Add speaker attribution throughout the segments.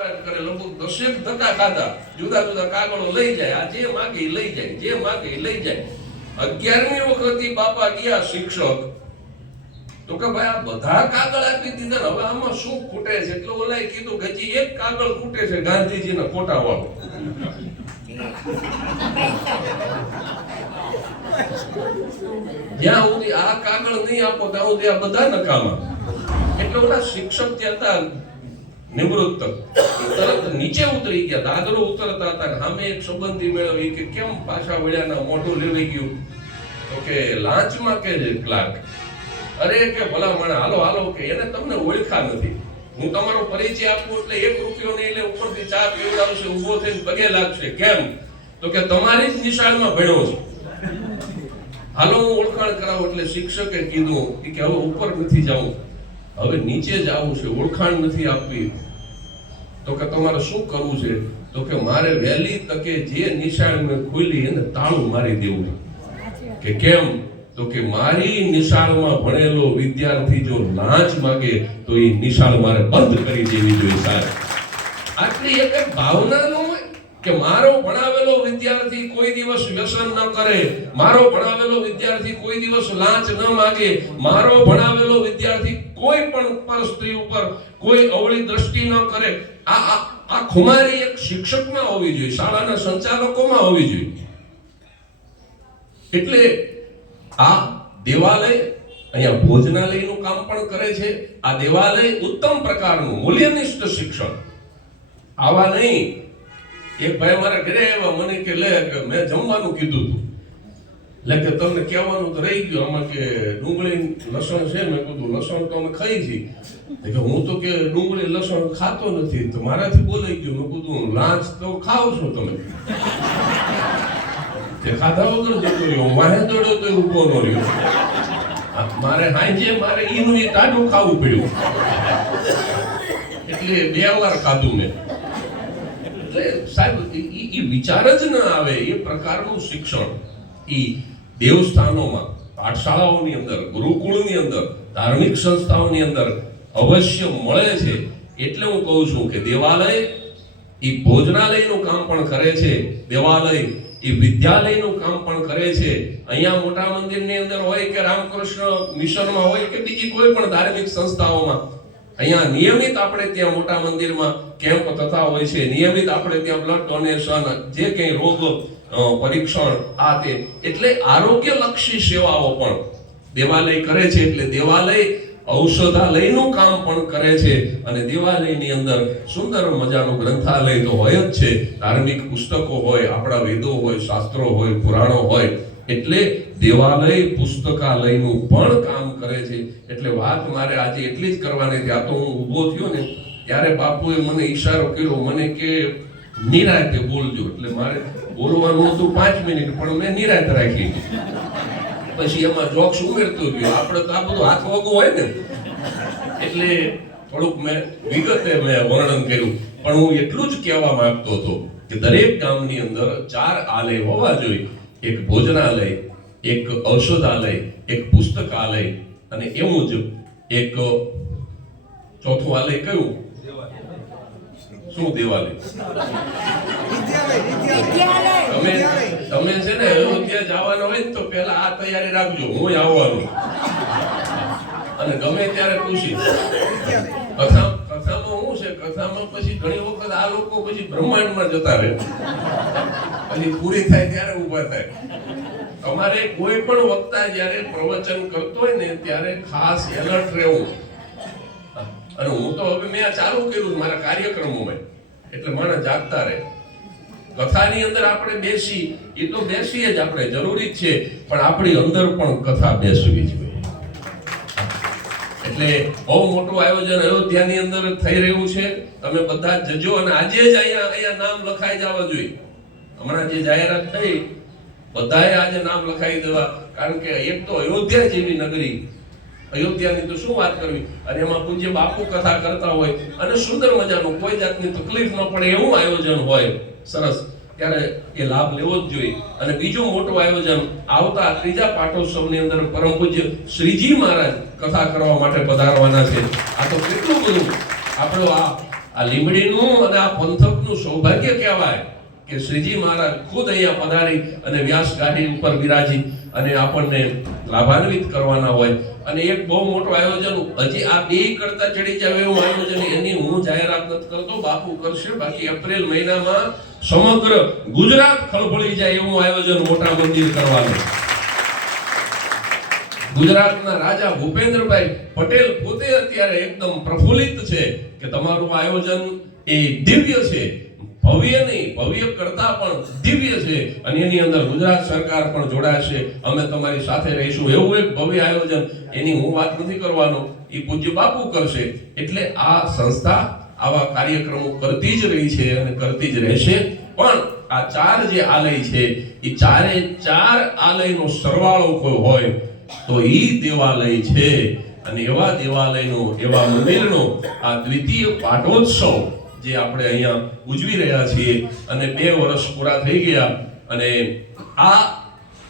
Speaker 1: કરે, લગભગ દસેક ધક્કા ખાધા. જુદા જુદા કાગળો લઈ જાય, આ જે માગે લઈ જાય, જે માગે લઈ જાય. અગિયારમી વખત બાપા ગયા શિક્ષક. તો કે ભાઈ, આ બધા કાગળ આપી દીધા હવે આમાં શું ખૂટે છે? એટલે ઓલાએ કીધું કે એક કાગળ ખૂટે છે ગાંધીજીના ફોટા વાળો જ્યાં સુધી આ કાગળ નહીં આપો, ત્યાં સુધી આ બધા નકામા. એટલે ઓલા શિક્ષક ત્યાં હતા. નિવૃત્ત. તરત નીચે ઉતરી ગયા. દાદરો ઉતરતા હતા સામે એક સંબંધી મેળવી કે કેમ પાછા વળ્યાના મોઢું લેવાઈ ગયું? તો કે લાંચમાં કે ક્લાર્ક? અરે કે ભલા મને હાલો હાલો, કે એને તમને ઓળખા નથી. હું તમારો પરિચય આપું એટલે એક રૂપિયો નહીં એટલે ઉપરથી ચા પીવડાવશે ઊભો થઈને પગે લાગશે. કેમ? તો કે તમારી જ નિશાળમાં ભણ્યો છું. હાલો, હું ઓળખાણ કરાવું એટલે શિક્ષકે કીધું કે હવે ઉપર નથી જવું હવે નીચે જ આવું છે, ઓળખાણ નથી આપવી. તો કે તમારે શું કરવું છે? તો કે મારે વહેલી તકે જે નિશાળ મેં ખુલી એને તાળું મારી દેવું કે કેમ? તો કે મારી નિશાળમાં ભણેલો વિદ્યાર્થી જો લાંચ માગે તો એ નિશાળ મારે બંધ કરી દેવી જોઈએ સાહેબ. આટલી એક ભાવના નો કે મારો ભણાવેલો વિદ્યાર્થી કોઈ દિવસ વ્યસન ન કરે મારો ભણાવેલો વિદ્યાર્થી કોઈ દિવસ લાંચ ન માગે મારો ભણાવેલો વિદ્યાર્થી કોઈ પણ ઉપર સ્ત્રી ઉપર કોઈ અવળી દ્રષ્ટિ ન કરે. આ આ ખુમારી એક શિક્ષકમાં હોવી જોઈએ, શાળાના સંચાલકોમાં હોવી જોઈએ. એટલે આ દેવાલય અહીંયા ભોજનાલયનું કામ પણ કરે છે. આ દેવાલય ઉત્તમ પ્રકારનું મૂલ્યનિષ્ઠ શિક્ષણ. આવા નહીં. એક ભાઈ મારા ઘરે આવ્યા, મને કે, લે, કે મેં જમવાનું કીધું હતું એટલે તમને કહેવાનું તો રહી ગયું, આમાં કે ડુંગળી લસણ છે મેં કીધું, લસણ તો અમે ખાઈ છીએ. કે હું તો કે ડુંગળી લસણ ખાતો નથી, તો મારાથી બોલાઈ ગયું. મેં કીધું લાંચ તો ખાવ છો તમે. તે ખાધા વગર જતો રહ્યો. મારે દોડ્યો તો ઊભો ન રહ્યો? મારે હાંજે મારે ઈનું એ ટાઢું ખાવું પડ્યું. એટલે બે વાર ખાધું મેં. એટલે સાહેબ ઈ વિચાર જ ના આવે, એ પ્રકારનું શિક્ષણ. ઈ દેવસ્થાનોમાં, પાઠશાળાઓની અંદર, ગુરુકુળની અંદર, ધાર્મિક સંસ્થાઓની અંદર અવશ્ય મળે છે. એટલે હું કહું છું કે દેવાલય એ ભોજનાલયનું કામ પણ કરે છે. દેવાલય એ વિદ્યાલયનું કામ પણ કરે છે. અહીંયા મોટા મંદિરની અંદર હોય કે રામકૃષ્ણ મિશનમાં હોય કે બીજી કોઈ પણ ધાર્મિક સંસ્થાઓમાં અહીંયા નિયમિત આપણે ત્યાં મોટા મંદિરમાં કેમ્પ થતા હોય છે. નિયમિત આપણે ત્યાં બ્લડ ડોનેશન જે કંઈ રોગ પરીક્ષણ, આ તે. એટલે આરોગ્યલક્ષી સેવાઓ પણ દેવાલય કરે છે. એટલે દેવાલય ઔષધાલયનું કામ પણ કરે છે અને દેવાલયની અંદર સુંદર મજાનું ગ્રંથાલય તો હોય જ છે. ધાર્મિક પુસ્તકો હોય, આપણા વેદો હોય, શાસ્ત્રો હોય, પુરાણો હોય, એટલે દેવાલય પુસ્તકાલયનું પણ કામ કરે છે. એટલે વાત મારે આજે એટલી જ કરવાની આ તો હું ઊભો થયો ને, ત્યારે બાપુએ મને ઈશારો કર્યો, મને કે, નિરાતે બોલજો. એટલે મારે બોલવાનું હતું પાંચ મિનિટ, પણ મેં નિરાત રાખી. પછી એમાં જોક્સ ઉમેરતો ગયો આપણે તો આ બધું હાથ વગો હોય ને. એટલે થોડુંક મેં વિગતે મેં વર્ણન કર્યું. પણ હું એટલું જ કહેવા માંગતો હતો કે દરેક ગામની અંદર ચાર આલય હોવા જોઈએ. એક ભોજનાલય, એક ઔષધાલય, એક પુસ્તકાલય અને એવું જ એક ચોથું આલય કયું? શું દેવાલય તમે તમે છે ને અયોધ્યા જવાના હોય તો પેલા આ તૈયારી રાખજો. હું આવવાનું. અને ગમે ત્યારે પૂછી કથા કથામાં શું છે? કથામાં પછી ઘણી વખત આ લોકો પછી બ્રહ્માંડમાં જતા રહે. પછી પૂરી થાય ત્યારે ઊભા થાય. તમારે કોઈ પણ વક્તા જ્યારે પ્રવચન કરતો હોય ને ત્યારે ખાસ એલર્ટ રહેવું. અને હું તો હવે મેં ચાલુ કર્યું મારા કાર્યક્રમોમાં. એટલે માણસ જાગતા રહે. કથાની અંદર આપણે બેસી, એ તો બેસીએ જ આપણે, જરૂરી છે. પણ આપણી અંદર પણ કથા બેસવી જોઈએ. એટલે બહુ મોટું આયોજન અયોધ્યાની અંદર થઈ રહ્યું છે. તમે બધા જજો અને આજે જ અહીંયા અહીંયા નામ લખાઈ જવા જોઈએ. હમણાં જે જાહેરાત થઈ, બધાએ આજે નામ લખાઈ દેવા. કારણ કે એક તો અયોધ્યા જેવી નગરી અયોધ્યાની તો શું વાત કરવી? અને એમાં પૂજ્ય બાપુ કથા કરતા હોય અને સુંદર મજાનું કોઈ જાતની તકલીફ ન પડે એવું આયોજન હોય. સરસ. ત્યારે એ લાભ લેવો જ જોઈએ. અને બીજું મોટું આયોજન આવતા ત્રીજા પાઠોત્સવની અંદર પરમ પૂજ્ય શ્રીજી મહારાજ કથા કરવા માટે પધારવાના છે. આ તો કેટલું બધું. આપણો આ આ લીમડીનું અને આ પંથકનું સૌભાગ્ય કહેવાય કે શ્રીજી મહારાજ ખુદ અહીંયા પધારી અને વ્યાસ ગાડી ઉપર બિરાજી અને આપણને લાભાન્વિત કરવાના હોય. અને એક બહુ મોટું આયોજન હજી આ બે કરતા ચડી જાય એવું આયોજન એની હું જાહેરાત નથી કરતો, બાપુ કરશે. બાકી એપ્રિલ મહિનામાં સમગ્ર ગુજરાત ખળભળી જાય એવું આયોજન મોટા મંદિર કરવાનું. ગુજરાતના રાજા ભૂપેન્દ્રભાઈ પટેલ પોતે અત્યારે એકદમ પ્રફુલ્લિત છે કે તમારું આયોજન એ દિવ્ય છે. ભવ્ય નહીં, ભવ્ય કરતા પણ દિવ્ય છે. અને એની અંદર ગુજરાત સરકાર પણ જોડાશે. અમે તમારી સાથે રહીશું. એવું એક ભવ્ય આયોજન. એની હું વાત નથી કરવાનો. એ પૂજ્ય બાપુ કરશે. એટલે આ સંસ્થા આવા કાર્યક્રમો કરતી જ રહી છે અને કરતી જ રહેશે. પણ આ ચાર જે આલય છે એ ચારે ચાર આલયનો સરવાળો કોઈ હોય, તો ઈ દેવાલય છે. અને એવા દેવાલયનો, એવા મંદિરનો આ દ્વિતીય પાટોત્સવ જે આપણે અહીંયા ઉજવી રહ્યા છીએ અને બે વર્ષ પૂરા થઈ ગયા અને આ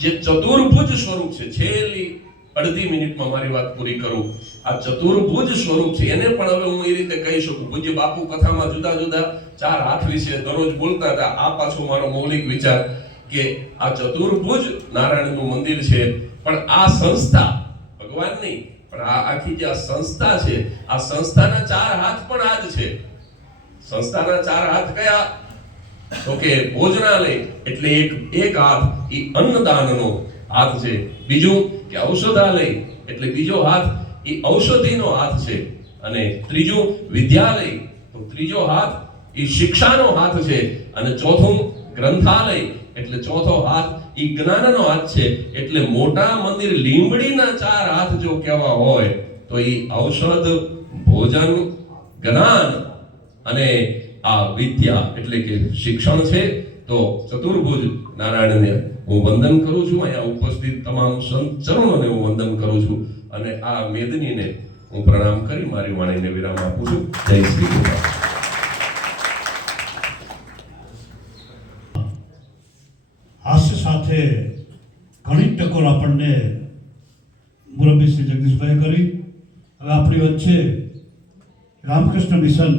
Speaker 1: જે ચતુર્ભુજ સ્વરૂપ છે, છેલ્લી અડધી મિનિટમાં મારી વાત પૂરી કરું. આ ચતુર્ભુજ સ્વરૂપ છે, એને પણ હવે હું એ રીતે કહી શકું. પૂજ્ય બાપુ કથામાં જુદા જુદા ચાર હાથ વિશે દરરોજ બોલતા હતા. આ પાછો મારો મૌલિક વિચાર કે આ ચતુર્ભુજ નારાયણનું મંદિર છે, પણ આ સંસ્થા ભગવાન નહીં પણ આ આખી જે આ સંસ્થા છે, આ સંસ્થાના ચાર હાથ પણ આ જ છે. સંસ્થાના ચાર હાથ કયા? તો કે ભોજનાલય, એટલે એક એક હાથ એ અન્નદાનનો હાથ છે. બીજું કે ઔષધાલય, એટલે બીજો હાથ એ ઔષધિનો હાથ છે. અને ત્રીજું વિદ્યાલય, તો ત્રીજો હાથ એ શિક્ષાનો હાથ છે. અને ચોથું ગ્રંથાલય, એટલે ચોથો હાથ એ જ્ઞાનનો હાથ છે. એટલે મોટા મંદિર લીંબડીના ચાર હાથ જો કહેવા હોય, તો એ ઔષધ, ભોજન, જ્ઞાન અને આ વિદ્યા એટલે કે શિક્ષણ છે, તો ચતુર્ભુજ નારાયણને હું વંદન કરું છું. અહીંયા ઉપસ્થિત તમામ સંત ચરણોને હું વંદન કરું છું અને આ મેદનીને હું પ્રણામ કરી, મારી વાણીને વિરામ આપું છું. જય શ્રી કૃષ્ણ.
Speaker 2: હાસ્ય સાથે ઘણી ટકોર આપણને મુરબ્બી શ્રી જગદીશભાઈ કરી. હવે આપણી વચ્ચે રામકૃષ્ણ મિશન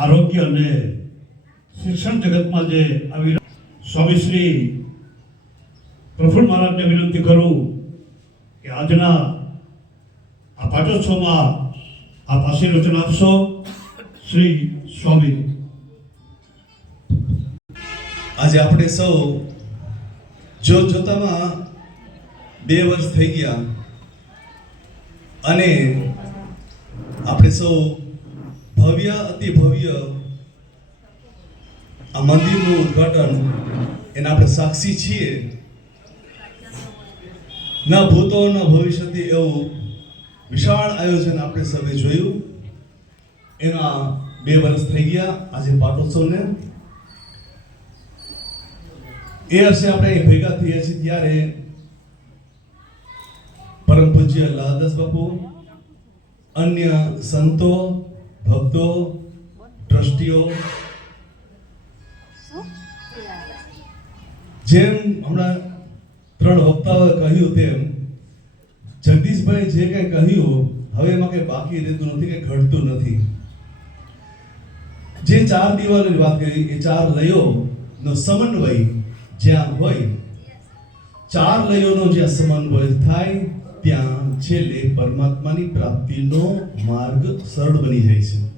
Speaker 2: આરોગ્ય અને શિક્ષણ જગતમાં જે આવી સ્વામી શ્રી પ્રફુલ્લ મહારાજને વિનંતી કરું કે આજના આ પાટોત્સવમાં આપ આશીર્વચન આપશો. શ્રી સ્વામી.
Speaker 3: આજે આપણે સૌ જો જોતામાં બે વર્ષ થઈ ગયા અને આપણે સૌ ભવ્ય, અતિ ભવ્ય આ મંદિરનું ઉદ્ઘાટન એના આપણે સાક્ષી છીએ. ન ભૂતો, ન ભવિષ્યથી એવું વિશાળ આયોજન આપણે સૌએ જોયું. એના બે વર્ષ થઈ ગયા આજે પાટોત્સવને. એ વર્ષે આપણે ભેગા થયા છીએ ત્યારે પરમ પૂજ્ય લાલદાસ બાપુ, અન્ય સંતો ભક્તો, ટ્રસ્ટીઓ. જેમ હમણાં ત્રણ વક્તાઓએ કહ્યું તેમ જગદીશભાઈ જે કંઈ કહ્યું, હવે એમાં કંઈ બાકી રહેતું નથી કે ઘટતું નથી. જે ચાર દિવાલોની વાત કરી, એ ચાર લયો નો સમન્વય જ્યાં હોય, ચાર લયોનો જ્યાં સમન્વય થાય, ત્યાં છેલ્લે પરમાત્માની પ્રાપ્તિનો માર્ગ સરળ બની જાય છે.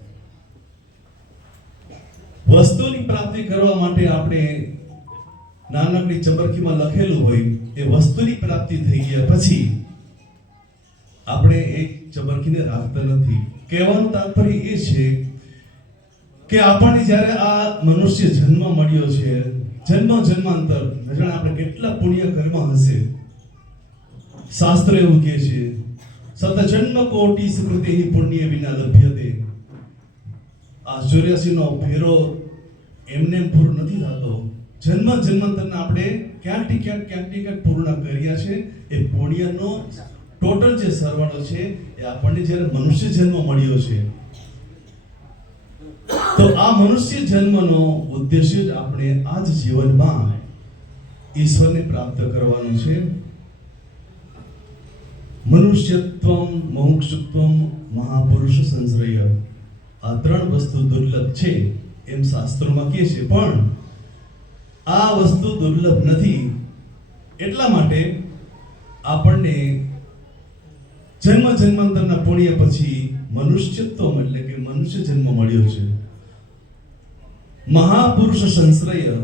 Speaker 3: વસ્તુની પ્રાપ્તિ કરવા માટે આપણે નાનકડી ચબરકીમાં લખેલું હોય એ વસ્તુની પ્રાપ્તિ થઈ ગયા પછી આપણે એક ચબરકીને રાખતા નથી. કહેવાનું તાત્પર્ય એ છે કે આપણને જ્યારે આ મનુષ્ય જન્મ મળ્યો છે, જન્મ જન્માંતર, જાણે આપણે કેટલા પુણ્ય કર્મ હશે? શાસ્ત્ર એવું કહે છે, સત જન્મ કોટી સ્મૃતિ પુણ્ય વિના લભ્યતે. આ ચોર્યાસી નો ફેરો એમને પૂર્ણ નથી થતો. જન્મ જન્માંતરના આપણે ક્યાંકથી ક્યાંક ક્યાંકથી ક્યાંક પૂર્ણ કર્યા છે. એ પુણ્યનો ટોટલ જે સરવાળો છે, એ આપણને જ્યારે મનુષ્ય જન્મ મળ્યો છે. તો આ મનુષ્ય જન્મનો ઉદ્દેશ્ય જ આપણે આ જ જીવનમાં ઈશ્વરને પ્રાપ્ત કરવાનું છે. મનુષ્યત્વમ, મોક્ષત્વમ, મહાપુરુષ સંશ્રય. આ ત્રણ વસ્તુ દુર્લભ છે. એમ શાસ્ત્રોમાં કહે છે, પણ આ વસ્તુ દુર્લભ નથી. એટલા માટે આપણને જન્મ જન્માંતરના પુણ્ય પછી મનુષ્યત્વ એટલે કે મનુષ્ય જન્મ મળ્યો છે. મહાપુરુષ સંશ્રય,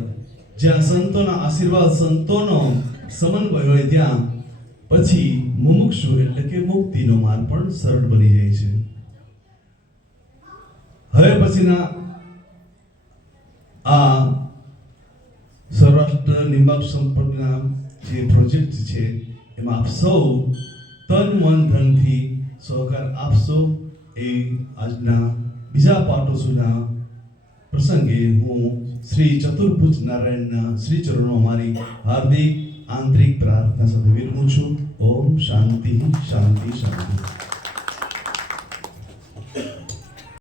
Speaker 3: જ્યાં સંતોના આશીર્વાદ, સંતોનો સમન્વય હોય ત્યાં પછી મુમુક્ષુ એટલે કે મુક્તિનો માર્ગ પણ સરળ બની જાય છે. હવે પછીના આ સૌરાષ્ટ્ર નિંબાક સંપર્કના જે પ્રોજેક્ટ છે એમાં આપ સૌ તન મન ધનથી સહકાર આપશો એ આજના બીજા પાટોસુના પ્રસંગે હું શ્રી ચતુર્ભુજ નારાયણના શ્રી ચરણો અમારી હાર્દિક આંતરિક પ્રાર્થના સાથે વિરમું છું ઓમ શાંતિ શાંતિ શાંતિ